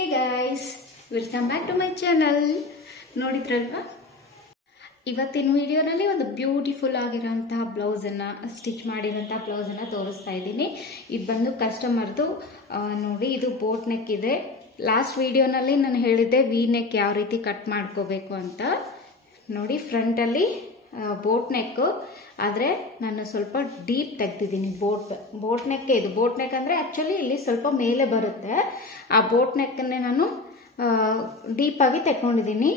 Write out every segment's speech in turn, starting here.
Hey guys, welcome back to my channel. ನೋಡಿದ್ರಲ್ವಾ, ಇವತ್ತಿನ ವಿಡಿಯೋನಲ್ಲಿ ಒಂದು ಬ್ಯೂಟಿಫುಲ್ ಆಗಿರೋಂತಹ ಬ್ಲೌಸನ್ನು ಸ್ಟಿಚ್ ಮಾಡಿರೋಂಥ ಬ್ಲೌಸನ್ನು ತೋರಿಸ್ತಾ ಇದ್ದೀನಿ. ಇದು ಬಂದು ಕಸ್ಟಮರ್ದು. ನೋಡಿ, ಇದು ಬೋಟ್ ನೆಕ್ ಇದೆ. ಲಾಸ್ಟ್ ವಿಡಿಯೋನಲ್ಲಿ ನಾನು ಹೇಳಿದ್ದೆ ವಿ ನೆಕ್ ಯಾವ ರೀತಿ ಕಟ್ ಮಾಡ್ಕೋಬೇಕು ಅಂತ. ನೋಡಿ, ಫ್ರಂಟಲ್ಲಿ ಬೋಟ್ ನೆಕ್, ಆದರೆ ನಾನು ಸ್ವಲ್ಪ ಡೀಪ್ ತೆಗ್ದಿದ್ದೀನಿ. ಬೋಟ್ ನೆಕ್ ಇದು. ಬೋಟ್ ನೆಕ್ ಅಂದರೆ ಆ್ಯಕ್ಚುಲಿ ಇಲ್ಲಿ ಸ್ವಲ್ಪ ಮೇಲೆ ಬರುತ್ತೆ. ಆ ಬೋಟ್ ನೆಕ್ಕನ್ನೇ ನಾನು ಡೀಪ್ ಆಗಿ ತೆಕ್ಕೊಂಡಿದ್ದೀನಿ.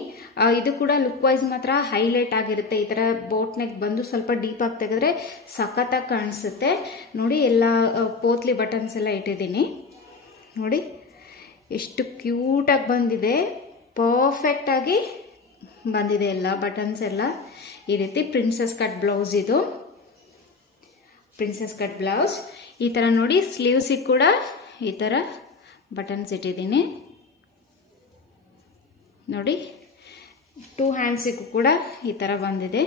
ಇದು ಕೂಡ ಲುಕ್ ವೈಸ್ ಮಾತ್ರ ಹೈಲೈಟ್ ಆಗಿರುತ್ತೆ. ಈ ಥರ ಬೋಟ್ ನೆಕ್ ಬಂದು ಸ್ವಲ್ಪ ಡೀಪ್ ಆಗಿ ತೆಗೆದ್ರೆ ಸಖತ್ತಾಗಿ ಕಾಣಿಸುತ್ತೆ. ನೋಡಿ, ಎಲ್ಲ ಪೋತ್ಲಿ ಬಟನ್ಸ್ ಎಲ್ಲ ಇಟ್ಟಿದ್ದೀನಿ. ನೋಡಿ ಎಷ್ಟು ಕ್ಯೂಟಾಗಿ ಬಂದಿದೆ, ಪರ್ಫೆಕ್ಟಾಗಿ ಬಂದಿದೆ ಎಲ್ಲ ಬಟನ್ಸ್ ಎಲ್ಲ. ಈ ರೀತಿ ಪ್ರಿನ್ಸಸ್ ಕಟ್ ಬ್ಲೌಸ್ ಇದು. ಪ್ರಿನ್ಸಸ್ ಕಟ್ ಬ್ಲೌಸ್ ಈ ಥರ ನೋಡಿ. ಸ್ಲೀವ್ಸಿಗೆ ಕೂಡ ಈ ಥರ ಬಟನ್ಸ್ ಇಟ್ಟಿದ್ದೀನಿ. ನೋಡಿ, 2 ಹ್ಯಾಂಡ್ಸಿಗೂ ಕೂಡ ಈ ಥರ ಬಂದಿದೆ.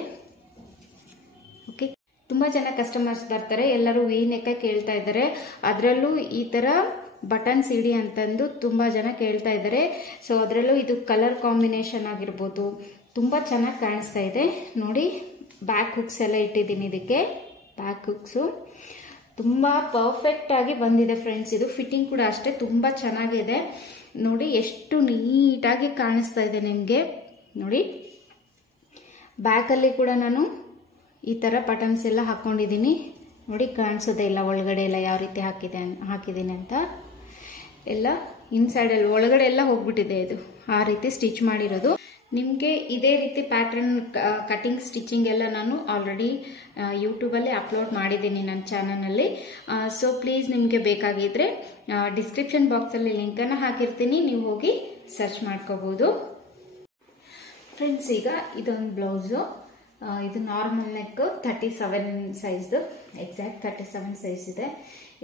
ಓಕೆ, ತುಂಬ ಜನ ಕಸ್ಟಮರ್ಸ್ ಬರ್ತಾರೆ, ಎಲ್ಲರೂ ವಿ ನೆಕ್ ಕೇಳ್ತಾ ಇದ್ದಾರೆ. ಅದರಲ್ಲೂ ಈ ಥರ ಬಟನ್ಸ್ ಇಡಿ ಅಂತಂದು ತುಂಬ ಜನ ಕೇಳ್ತಾ ಇದ್ದಾರೆ. ಸೊ ಅದರಲ್ಲೂ ಇದು ಕಲರ್ ಕಾಂಬಿನೇಷನ್ ಆಗಿರ್ಬೋದು, ತುಂಬ ಚೆನ್ನಾಗಿ ಕಾಣಿಸ್ತಾ ಇದೆ. ನೋಡಿ, ಬ್ಯಾಕ್ ಹುಕ್ಸ್ ಎಲ್ಲ ಇಟ್ಟಿದ್ದೀನಿ. ಇದಕ್ಕೆ ಬ್ಯಾಕ್ ಹುಕ್ಸು ತುಂಬ ಪರ್ಫೆಕ್ಟ್ ಆಗಿ ಬಂದಿದೆ ಫ್ರೆಂಡ್ಸ್. ಇದು ಫಿಟ್ಟಿಂಗ್ ಕೂಡ ಅಷ್ಟೇ ತುಂಬ ಚೆನ್ನಾಗಿದೆ. ನೋಡಿ, ಎಷ್ಟು ನೀಟಾಗಿ ಕಾಣಿಸ್ತಾ ಇದೆ ನಿಮಗೆ. ನೋಡಿ, ಬ್ಯಾಕಲ್ಲಿ ಕೂಡ ನಾನು ಈ ಥರ ಬಟನ್ಸ್ ಎಲ್ಲ ಹಾಕ್ಕೊಂಡಿದ್ದೀನಿ. ನೋಡಿ, ಕಾಣಿಸೋದೇ ಇಲ್ಲ ಒಳಗಡೆ ಎಲ್ಲ ಯಾವ ರೀತಿ ಹಾಕಿದ್ದೀನಿ ಅಂತ. ಎಲ್ಲ ಇನ್ಸೈಡಲ್ಲಿ ಒಳಗಡೆ ಎಲ್ಲ ಹೋಗ್ಬಿಟ್ಟಿದೆ. ಇದು ಆ ರೀತಿ ಸ್ಟಿಚ್ ಮಾಡಿರೋದು. ನಿಮಗೆ ಇದೇ ರೀತಿ ಪ್ಯಾಟ್ರನ್ ಕಟಿಂಗ್ ಸ್ಟಿಚಿಂಗ್ ಎಲ್ಲ ನಾನು ಆಲ್ರೆಡಿ ಯೂಟ್ಯೂಬಲ್ಲಿ ಅಪ್ಲೋಡ್ ಮಾಡಿದ್ದೀನಿ ನನ್ನ ಚಾನಲ್ನಲ್ಲಿ. ಸೊ ಪ್ಲೀಸ್, ನಿಮಗೆ ಬೇಕಾಗಿದ್ದರೆ ಡಿಸ್ಕ್ರಿಪ್ಷನ್ ಬಾಕ್ಸಲ್ಲಿ ಲಿಂಕನ್ನು ಹಾಕಿರ್ತೀನಿ, ನೀವು ಹೋಗಿ ಸರ್ಚ್ ಮಾಡ್ಕೋಬೋದು. ಫ್ರೆಂಡ್ಸ್, ಈಗ ಇದೊಂದು ಬ್ಲೌಸು. ಇದು ನಾರ್ಮಲ್ ನೆಕ್, 37 ಸೈಜ್ದು, ಎಕ್ಸಾಕ್ಟ್ 37 ಸೈಜ್ ಇದೆ.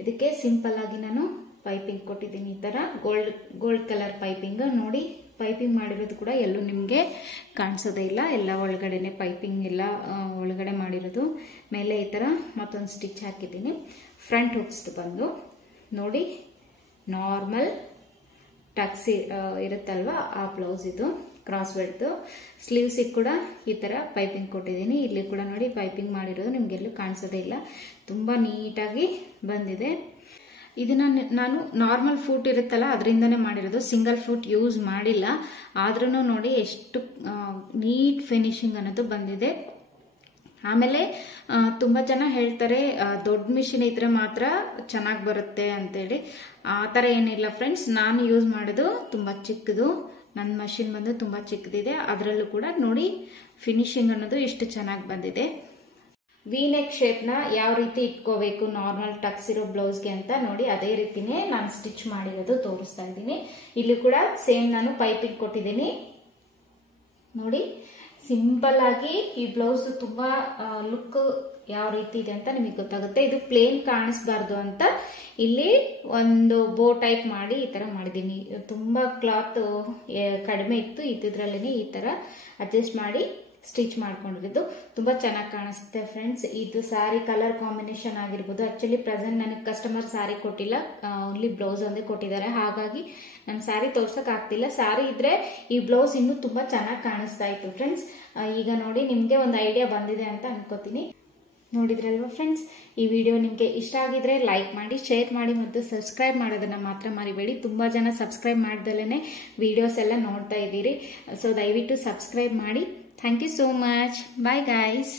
ಇದಕ್ಕೆ ಸಿಂಪಲ್ ಆಗಿ ನಾನು ಪೈಪಿಂಗ್ ಕೊಟ್ಟಿದ್ದೀನಿ. ಈ ಥರ ಗೋಲ್ಡ್ ಕಲರ್ ಪೈಪಿಂಗ್. ನೋಡಿ, ಪೈಪಿಂಗ್ ಮಾಡಿರೋದು ಕೂಡ ಎಲ್ಲೂ ನಿಮಗೆ ಕಾಣಿಸೋದೇ ಇಲ್ಲ. ಎಲ್ಲ ಒಳಗಡೆನೆ ಪೈಪಿಂಗ್ ಎಲ್ಲ ಒಳಗಡೆ ಮಾಡಿರೋದು. ಮೇಲೆ ಈ ಥರ ಮತ್ತೊಂದು ಸ್ಟಿಚ್ ಹಾಕಿದ್ದೀನಿ. ಫ್ರಂಟ್ ಹುಕ್ಸ್ ಬಂದು ನೋಡಿ, ನಾರ್ಮಲ್ ಟಕ್ಸ್ ಇರುತ್ತಲ್ವ ಆ ಬ್ಲೌಸ್ ಇದು. ಕ್ರಾಸ್ ಬೆಲ್ಟ್ದು. ಸ್ಲೀವ್ಸಿಗೆ ಕೂಡ ಈ ಥರ ಪೈಪಿಂಗ್ ಕೊಟ್ಟಿದ್ದೀನಿ. ಇಲ್ಲಿ ಕೂಡ ನೋಡಿ, ಪೈಪಿಂಗ್ ಮಾಡಿರೋದು ನಿಮಗೆಲ್ಲೂ ಕಾಣಿಸೋದೇ ಇಲ್ಲ. ತುಂಬ ನೀಟಾಗಿ ಬಂದಿದೆ. ಇದನ್ನ ನಾನು ನಾರ್ಮಲ್ ಫೂಟ್ ಇರುತ್ತಲ್ಲ ಅದರಿಂದನೇ ಮಾಡಿರೋದು, ಸಿಂಗಲ್ ಫೂಟ್ ಯೂಸ್ ಮಾಡಿಲ್ಲ. ಆದ್ರೂ ನೋಡಿ ಎಷ್ಟು ನೀಟ್ ಫಿನಿಶಿಂಗ್ ಅನ್ನೋದು ಬಂದಿದೆ. ಆಮೇಲೆ ತುಂಬ ಜನ ಹೇಳ್ತಾರೆ ದೊಡ್ಡ ಮಿಷಿನ್ ಇದ್ರೆ ಮಾತ್ರ ಚೆನ್ನಾಗಿ ಬರುತ್ತೆ ಅಂತೇಳಿ. ಆ ಥರ ಏನಿಲ್ಲ ಫ್ರೆಂಡ್ಸ್. ನಾನು ಯೂಸ್ ಮಾಡೋದು ತುಂಬ ಚಿಕ್ಕದು. ನನ್ನ ಮಷಿನ್ ಬಂದು ತುಂಬ ಚಿಕ್ಕದಿದೆ. ಅದರಲ್ಲೂ ಕೂಡ ನೋಡಿ, ಫಿನಿಶಿಂಗ್ ಅನ್ನೋದು ಎಷ್ಟು ಚೆನ್ನಾಗಿ ಬಂದಿದೆ. ವಿ ನೆಕ್ ಶೇಪ್ನ ಯಾವ ರೀತಿ ಇಟ್ಕೋಬೇಕು ನಾರ್ಮಲ್ ಟಕ್ಸ್ ಇರೋ ಬ್ಲೌಸ್ಗೆ ಅಂತ ನೋಡಿ, ಅದೇ ರೀತಿನೇ ನಾನು ಸ್ಟಿಚ್ ಮಾಡಿರೋದು ತೋರಿಸ್ತಾ ಇದ್ದೀನಿ. ಇಲ್ಲಿ ಕೂಡ ಸೇಮ್ ನಾನು ಪೈಪಿಂಗ್ ಕೊಟ್ಟಿದ್ದೀನಿ. ನೋಡಿ, ಸಿಂಪಲ್ ಆಗಿ ಈ ಬ್ಲೌಸ್ ತುಂಬಾ ಲುಕ್ ಯಾವ ರೀತಿ ಇದೆ ಅಂತ ನಿಮಗೆ ಗೊತ್ತಾಗುತ್ತೆ. ಇದು ಪ್ಲೇನ್ ಕಾಣಿಸ್ಬಾರ್ದು ಅಂತ ಇಲ್ಲಿ ಒಂದು ಬೋ ಟೈಪ್ ಮಾಡಿ ಈ ತರ ಮಾಡಿದ್ದೀನಿ. ತುಂಬಾ ಕ್ಲಾತ್ ಕಡಿಮೆ ಇತ್ತು, ಇದ್ರಲ್ಲಿ ಈ ತರ ಅಡ್ಜಸ್ಟ್ ಮಾಡಿ ಸ್ಟಿಚ್ ಮಾಡ್ಕೊಂಡಿರೋದು. ತುಂಬಾ ಚೆನ್ನಾಗಿ ಕಾಣಿಸುತ್ತೆ ಫ್ರೆಂಡ್ಸ್. ಇದು ಸ್ಯಾರಿ ಕಲರ್ ಕಾಂಬಿನೇಷನ್ ಆಗಿರ್ಬೋದು. ಆಕ್ಚುಲಿ ಪ್ರೆಸೆಂಟ್ ನನಗೆ ಕಸ್ಟಮರ್ ಸ್ಯಾರಿ ಕೊಟ್ಟಿಲ್ಲ, ಓನ್ಲಿ ಬ್ಲೌಸ್ ಒಂದೇ ಕೊಟ್ಟಿದ್ದಾರೆ. ಹಾಗಾಗಿ ನಾನು ಸ್ಯಾರಿ ತೋರ್ಸಕ್ ಆಗ್ತಿಲ್ಲ. ಸ್ಯಾರಿ ಇದ್ರೆ ಈ ಬ್ಲೌಸ್ ಇನ್ನೂ ತುಂಬಾ ಚೆನ್ನಾಗಿ ಕಾಣಿಸ್ತಾ ಇತ್ತು ಫ್ರೆಂಡ್ಸ್. ಈಗ ನೋಡಿ, ನಿಮ್ಗೆ ಒಂದು ಐಡಿಯಾ ಬಂದಿದೆ ಅಂತ ಅನ್ಕೋತೀನಿ. ನೋಡಿದ್ರಲ್ವಾ ಫ್ರೆಂಡ್ಸ್, ಈ ವಿಡಿಯೋ ನಿಮಗೆ ಇಷ್ಟ ಆಗಿದ್ರೆ ಲೈಕ್ ಮಾಡಿ, ಶೇರ್ ಮಾಡಿ ಮತ್ತು ಸಬ್ಸ್ಕ್ರೈಬ್ ಮಾಡೋದನ್ನ ಮಾತ್ರ ಮರಿಬೇಡಿ. ತುಂಬಾ ಜನ ಸಬ್ಸ್ಕ್ರೈಬ್ ಮಾಡ್ದಲೇ ವಿಡಿಯೋಸ್ ಎಲ್ಲ ನೋಡ್ತಾ ಇದ್ದೀರಿ. ಸೊ ದಯವಿಟ್ಟು ಸಬ್ಸ್ಕ್ರೈಬ್ ಮಾಡಿ. Thank you so much. Bye guys.